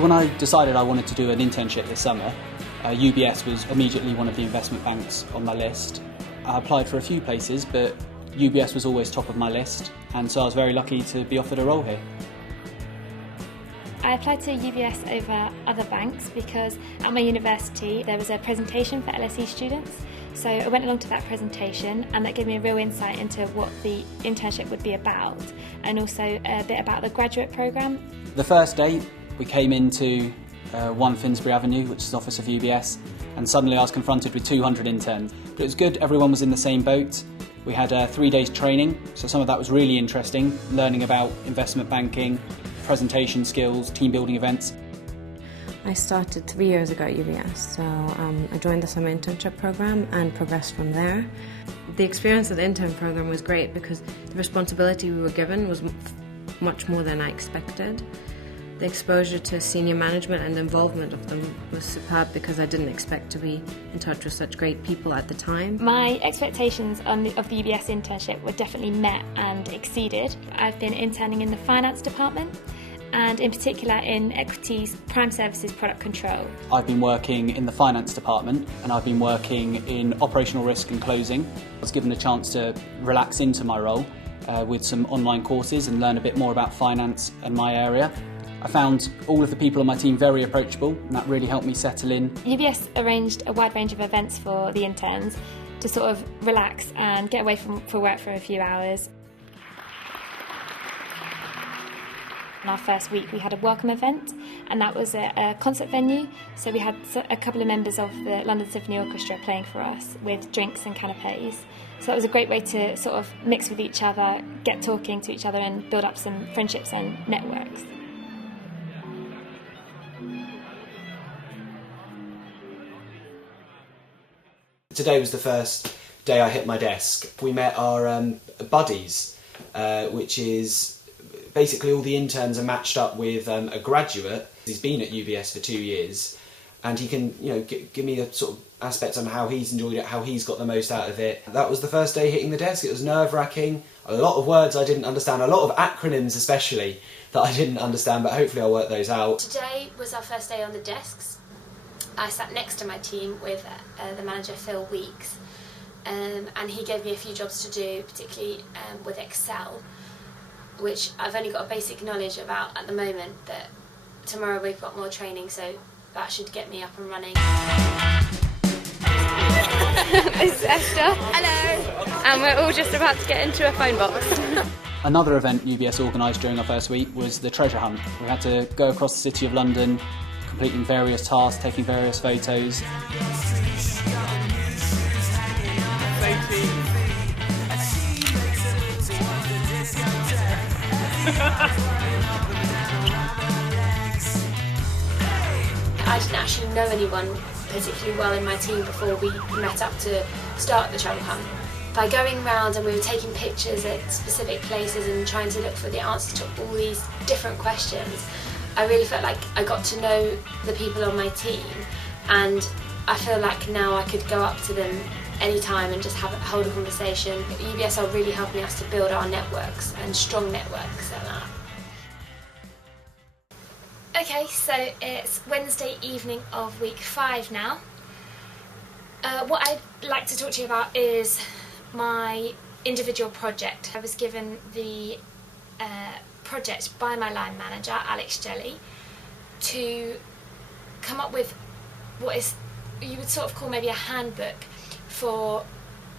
When I decided I wanted to do an internship this summer, UBS was immediately one of the investment banks on my list. I applied for a few places, but UBS was always top of my list, and so I was very lucky to be offered a role here. I applied to UBS over other banks because at my university there was a presentation for LSE students. So I went along to that presentation, and that gave me a real insight into what the internship would be about, and also a bit about the graduate programme. The first day we came into 1 Finsbury Avenue, which is the office of UBS, and suddenly I was confronted with 200 interns. But it was good, everyone was in the same boat. We had 3 days training, so some of that was really interesting, learning about investment banking, presentation skills, team building events. I started 3 years ago at UBS, so I joined the summer internship program and progressed from there. The experience of the intern program was great because the responsibility we were given was much more than I expected. The exposure to senior management and the involvement of them was superb because I didn't expect to be in touch with such great people at the time. My expectations of the UBS internship were definitely met and exceeded. I've been interning in the finance department, and in particular in equities, prime services, product control. I've been working in the finance department, and I've been working in operational risk and closing. I was given a chance to relax into my role with some online courses and learn a bit more about finance and my area. I found all of the people on my team very approachable, and that really helped me settle in. UBS arranged a wide range of events for the interns to sort of relax and get away from work for a few hours. On our first week we had a welcome event, and that was a concert venue, so we had a couple of members of the London Symphony Orchestra playing for us with drinks and canapés. So that was a great way to sort of mix with each other, get talking to each other and build up some friendships and networks. Today was the first day I hit my desk. We met our buddies, which is basically all the interns are matched up with a graduate. He's been at UBS for 2 years, and he can, give me a sort of aspect on how he's enjoyed it, how he's got the most out of it. That was the first day hitting the desk. It was nerve-wracking. A lot of words I didn't understand, a lot of acronyms especially that I didn't understand, but hopefully I'll work those out. Today was our first day on the desks. I sat next to my team with the manager Phil Weeks, and he gave me a few jobs to do, particularly with Excel, which I've only got a basic knowledge about at the moment, but tomorrow we've got more training, so that should get me up and running. This is Esther. Hello. And we're all just about to get into a phone box. Another event UBS organised during our first week was the treasure hunt. We had to go across the City of London, completing various tasks, taking various photos. I didn't actually know anyone particularly well in my team before we met up to start the treasure hunt. By going round and we were taking pictures at specific places and trying to look for the answers to all these different questions, I really felt like I got to know the people on my team, and I feel like now I could go up to them anytime and just hold a conversation. UBS are really helping us to build our networks, and strong networks at that. Okay, so it's Wednesday evening of week 5 now. What I'd like to talk to you about is my individual project. I was given the project by my line manager, Alex Jelly, to come up with what is, you would sort of call maybe a handbook for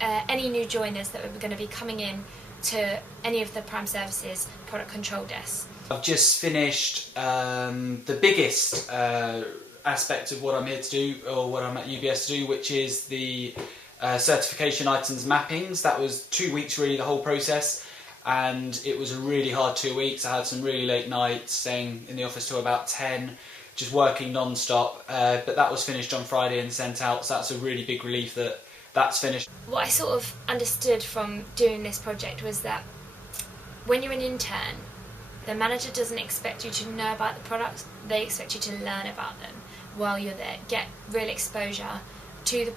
any new joiners that were going to be coming in to any of the prime services product control desks. I've just finished the biggest aspect of what I'm here to do, or what I'm at UBS to do, which is the certification items mappings. That was 2 weeks really, the whole process, and it was a really hard 2 weeks. I had some really late nights, staying in the office till about 10, just working non-stop, but that was finished on Friday and sent out, so that's a really big relief that that's finished. What I sort of understood from doing this project was that when you're an intern, the manager doesn't expect you to know about the products, they expect you to learn about them while you're there, get real exposure to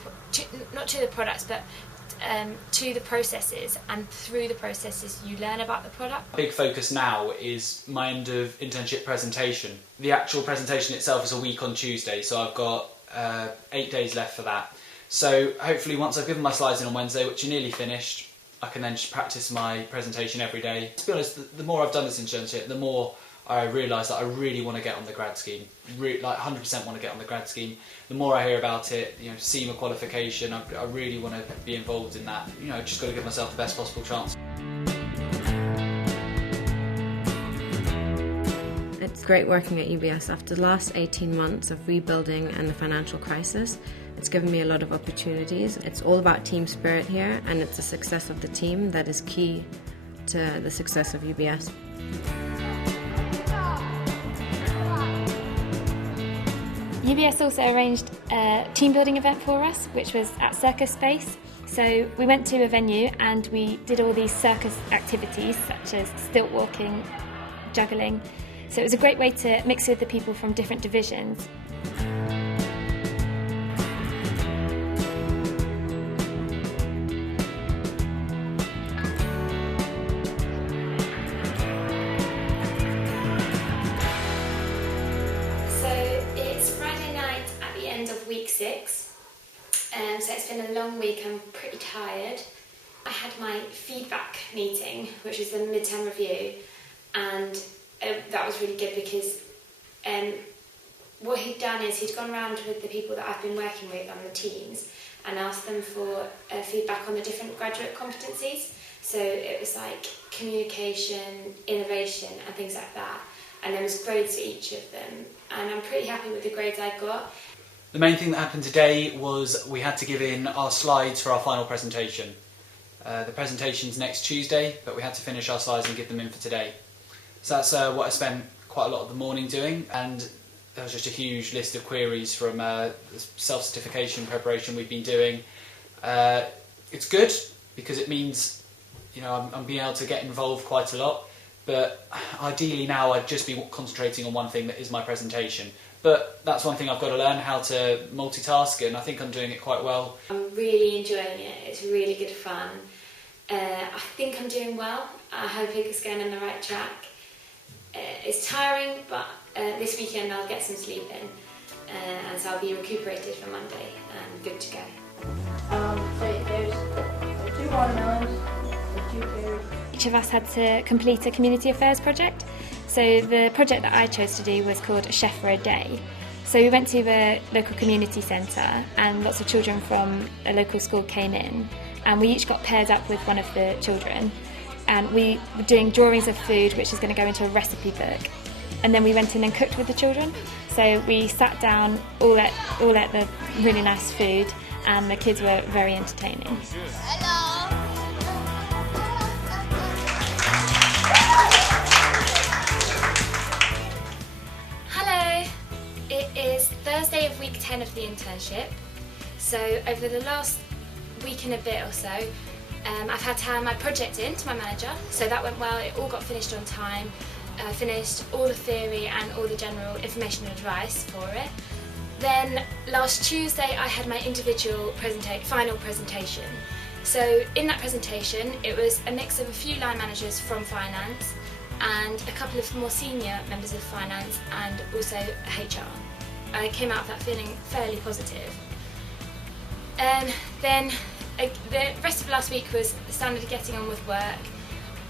not to the products, but to the processes, and through the processes you learn about the product. Big focus now is my end of internship presentation. The actual presentation itself is a week on Tuesday, so I've got 8 days left for that. So hopefully once I've given my slides in on Wednesday, which are nearly finished, I can then just practice my presentation every day. To be honest, the more I've done this internship, the more I realise that I really want to get on the grad scheme. Like 100% want to get on the grad scheme. The more I hear about it, SEMA qualification, I really want to be involved in that. Just got to give myself the best possible chance. It's great working at UBS. After the last 18 months of rebuilding and the financial crisis, it's given me a lot of opportunities. It's all about team spirit here, and it's the success of the team that is key to the success of UBS. UBS also arranged a team building event for us, which was at Circus Space. So we went to a venue and we did all these circus activities such as stilt walking, juggling. So it was a great way to mix with the people from different divisions. Week 6, so it's been a long week. I'm pretty tired. I had my feedback meeting, which is the midterm review, and that was really good because what he'd done is he'd gone around with the people that I've been working with on the teams and asked them for feedback on the different graduate competencies. So it was like communication, innovation and things like that, and there was grades for each of them, and I'm pretty happy with the grades I got. The main thing that happened today was we had to give in our slides for our final presentation. The presentation's next Tuesday, but we had to finish our slides and give them in for today. So that's what I spent quite a lot of the morning doing, and there was just a huge list of queries from the self-certification preparation we've been doing. It's good because it means I'm being able to get involved quite a lot, but ideally now I'd just be concentrating on one thing, that is my presentation. But that's one thing I've got to learn, how to multitask, and I think I'm doing it quite well. I'm really enjoying it. It's really good fun. I think I'm doing well. I hope it's going on the right track. It's tiring, but this weekend I'll get some sleep in, and so I'll be recuperated for Monday and good to go. So there's 2 watermelons, 2 pears. Each of us had to complete a community affairs project. So the project that I chose to do was called A Chef for a Day. So we went to the local community centre and lots of children from a local school came in, and we each got paired up with one of the children, and we were doing drawings of food which is going to go into a recipe book, and then we went in and cooked with the children. So we sat down, all ate the really nice food, and the kids were very entertaining. Hello. It is Thursday of week 10 of the internship. So over the last week and a bit or so, I've had to hand my project in to my manager, so that went well. It all got finished on time. I finished all the theory and all the general information and advice for it. Then last Tuesday I had my individual final presentation. So in that presentation it was a mix of a few line managers from finance and a couple of more senior members of finance and also HR. I came out of that feeling fairly positive. And then the rest of last week was standard getting on with work,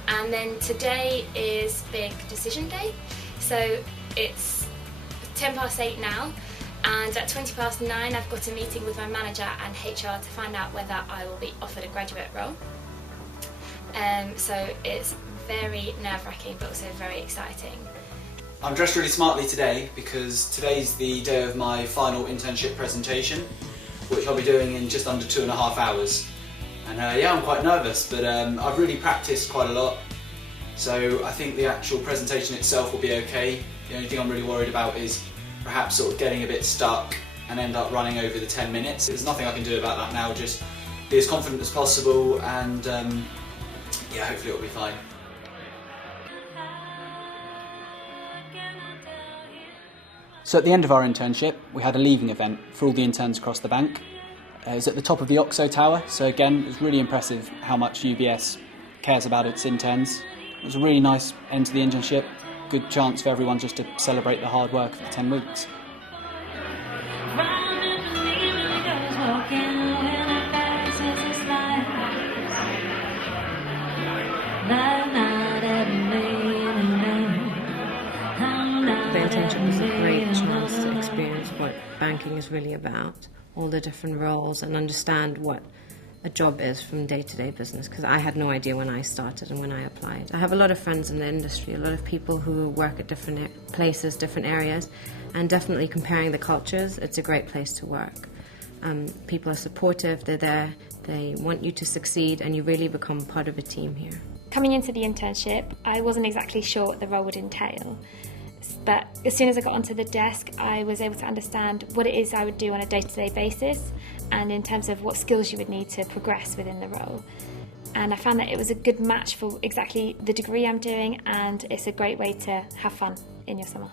and then today is big decision day. So it's 8:10 now, and at 9:20 I've got a meeting with my manager and HR to find out whether I will be offered a graduate role. So it's very nerve-wracking but also very exciting. I'm dressed really smartly today because today's the day of my final internship presentation, which I'll be doing in just under 2.5 hours. And yeah, I'm quite nervous, but I've really practiced quite a lot, so I think the actual presentation itself will be okay. The only thing I'm really worried about is perhaps sort of getting a bit stuck and end up running over the 10 minutes. There's nothing I can do about that now, just be as confident as possible, and yeah, hopefully it'll be fine. So at the end of our internship, we had a leaving event for all the interns across the bank. It's at the top of the Oxo Tower, so again, it's really impressive how much UBS cares about its interns. It was a really nice end to the internship, good chance for everyone just to celebrate the hard work for the 10 weeks. The internship was a great chance to experience what banking is really about, all the different roles, and understand what a job is from day-to-day business, because I had no idea when I started and when I applied. I have a lot of friends in the industry, a lot of people who work at different places, different areas, and definitely comparing the cultures, it's a great place to work. People are supportive, they're there, they want you to succeed, and you really become part of a team here. Coming into the internship, I wasn't exactly sure what the role would entail, but as soon as I got onto the desk, I was able to understand what it is I would do on a day-to-day basis, and in terms of what skills you would need to progress within the role. And I found that it was a good match for exactly the degree I'm doing, and it's a great way to have fun in your summer.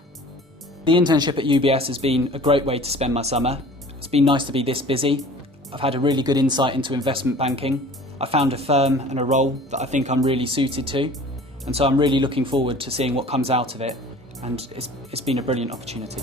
The internship at UBS has been a great way to spend my summer. It's been nice to be this busy. I've had a really good insight into investment banking. I found a firm and a role that I think I'm really suited to, and so I'm really looking forward to seeing what comes out of it, and it's been a brilliant opportunity.